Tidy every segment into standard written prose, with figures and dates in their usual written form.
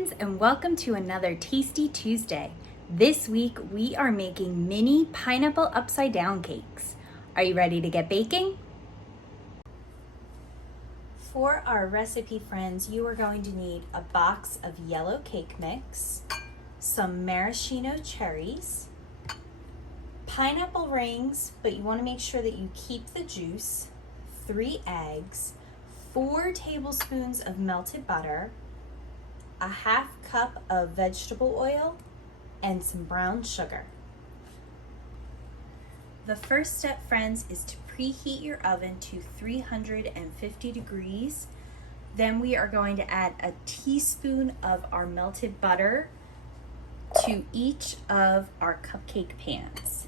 friends, and welcome to another Tasty Tuesday. This week we are making mini pineapple upside down cakes. Are you ready to get baking? For our recipe, friends, you are going to need a box of yellow cake mix, some maraschino cherries, pineapple rings, but you want to make sure that you keep the juice, 3 eggs, 4 tablespoons of melted butter, a half cup of vegetable oil, and some brown sugar. The first step, friends, is to preheat your oven to 350 degrees. Then we are going to add a teaspoon of our melted butter to each of our cupcake pans.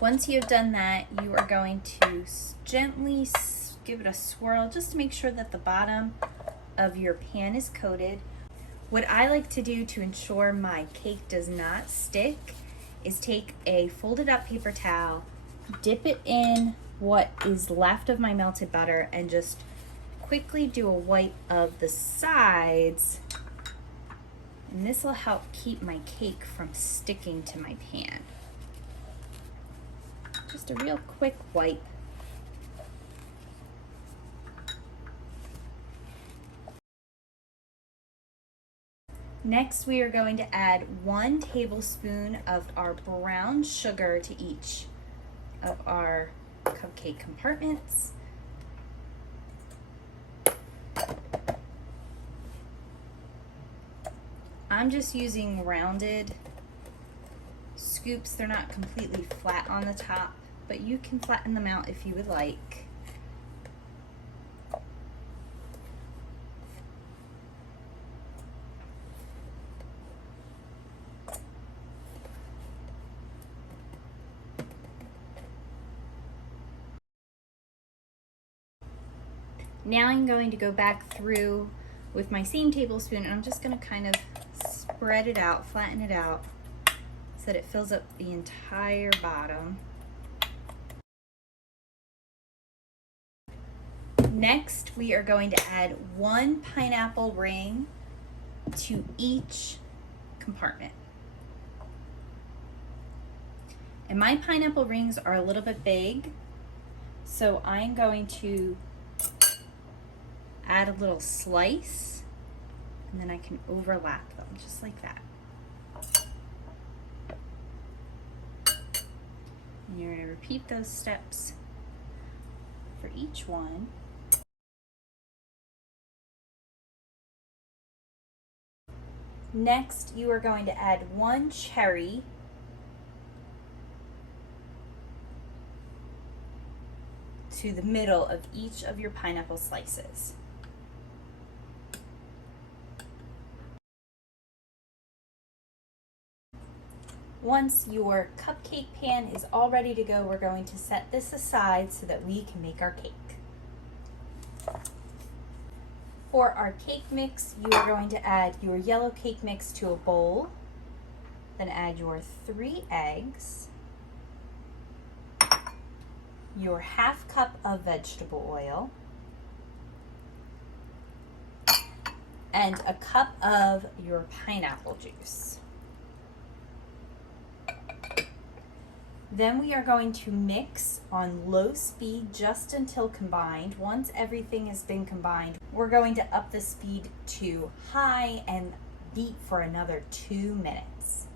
Once you have done that, you are going to gently give it a swirl just to make sure that the bottom of your pan is coated. What I like to do to ensure my cake does not stick is take a folded up paper towel, dip it in what is left of my melted butter, and just quickly do a wipe of the sides. And this will help keep my cake from sticking to my pan. Just a real quick wipe. Next, we are going to add 1 tablespoon of our brown sugar to each of our cupcake compartments. I'm just using rounded scoops. They're not completely flat on the top, but you can flatten them out if you would like. Now I'm going to go back through with my same tablespoon, and I'm just going to kind of spread it out, flatten it out, so that it fills up the entire bottom. Next, we are going to add 1 pineapple ring to each compartment. And my pineapple rings are a little bit big, so I'm going to add a little slice, and then I can overlap them just like that. And you're going to repeat those steps for each one. Next, you are going to add 1 cherry to the middle of each of your pineapple slices. Once your cupcake pan is all ready to go, we're going to set this aside so that we can make our cake. For our cake mix, you are going to add your yellow cake mix to a bowl, then add your 3 eggs, your half cup of vegetable oil, and a cup of your pineapple juice. Then we are going to mix on low speed just until combined. Once everything has been combined, we're going to up the speed to high and beat for another 2 minutes.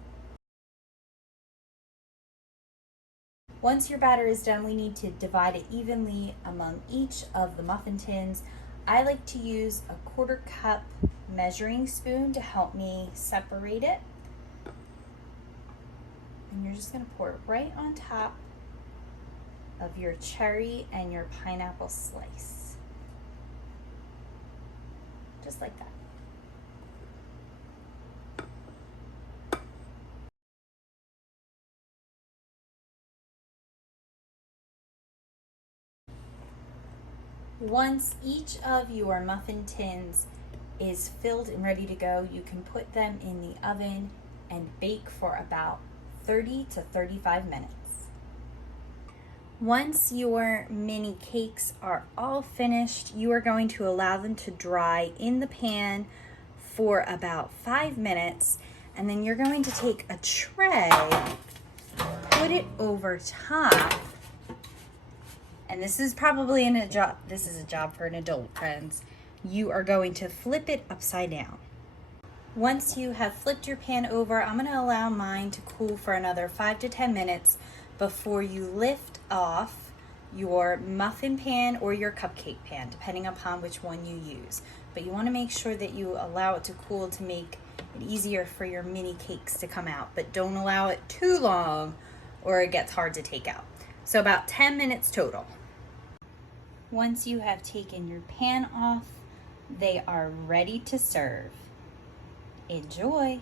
Once your batter is done, we need to divide it evenly among each of the muffin tins. I like to use a 1/4 cup measuring spoon to help me separate it. And you're just going to pour it right on top of your cherry and your pineapple slice. Just like that. Once each of your muffin tins is filled and ready to go, you can put them in the oven and bake for about 30 to 35 minutes. Once your mini cakes are all finished, you are going to allow them to dry in the pan for about 5 minutes, and then you're going to take a tray, put it over top, and this is probably this is a job for an adult, friends. You are going to flip it upside down. Once you have flipped your pan over, I'm going to allow mine to cool for another 5 to 10 minutes before you lift off your muffin pan or your cupcake pan, depending upon which one you use. But you want to make sure that you allow it to cool to make it easier for your mini cakes to come out, but don't allow it too long or it gets hard to take out. So about 10 minutes total. Once you have taken your pan off, they are ready to serve. Enjoy!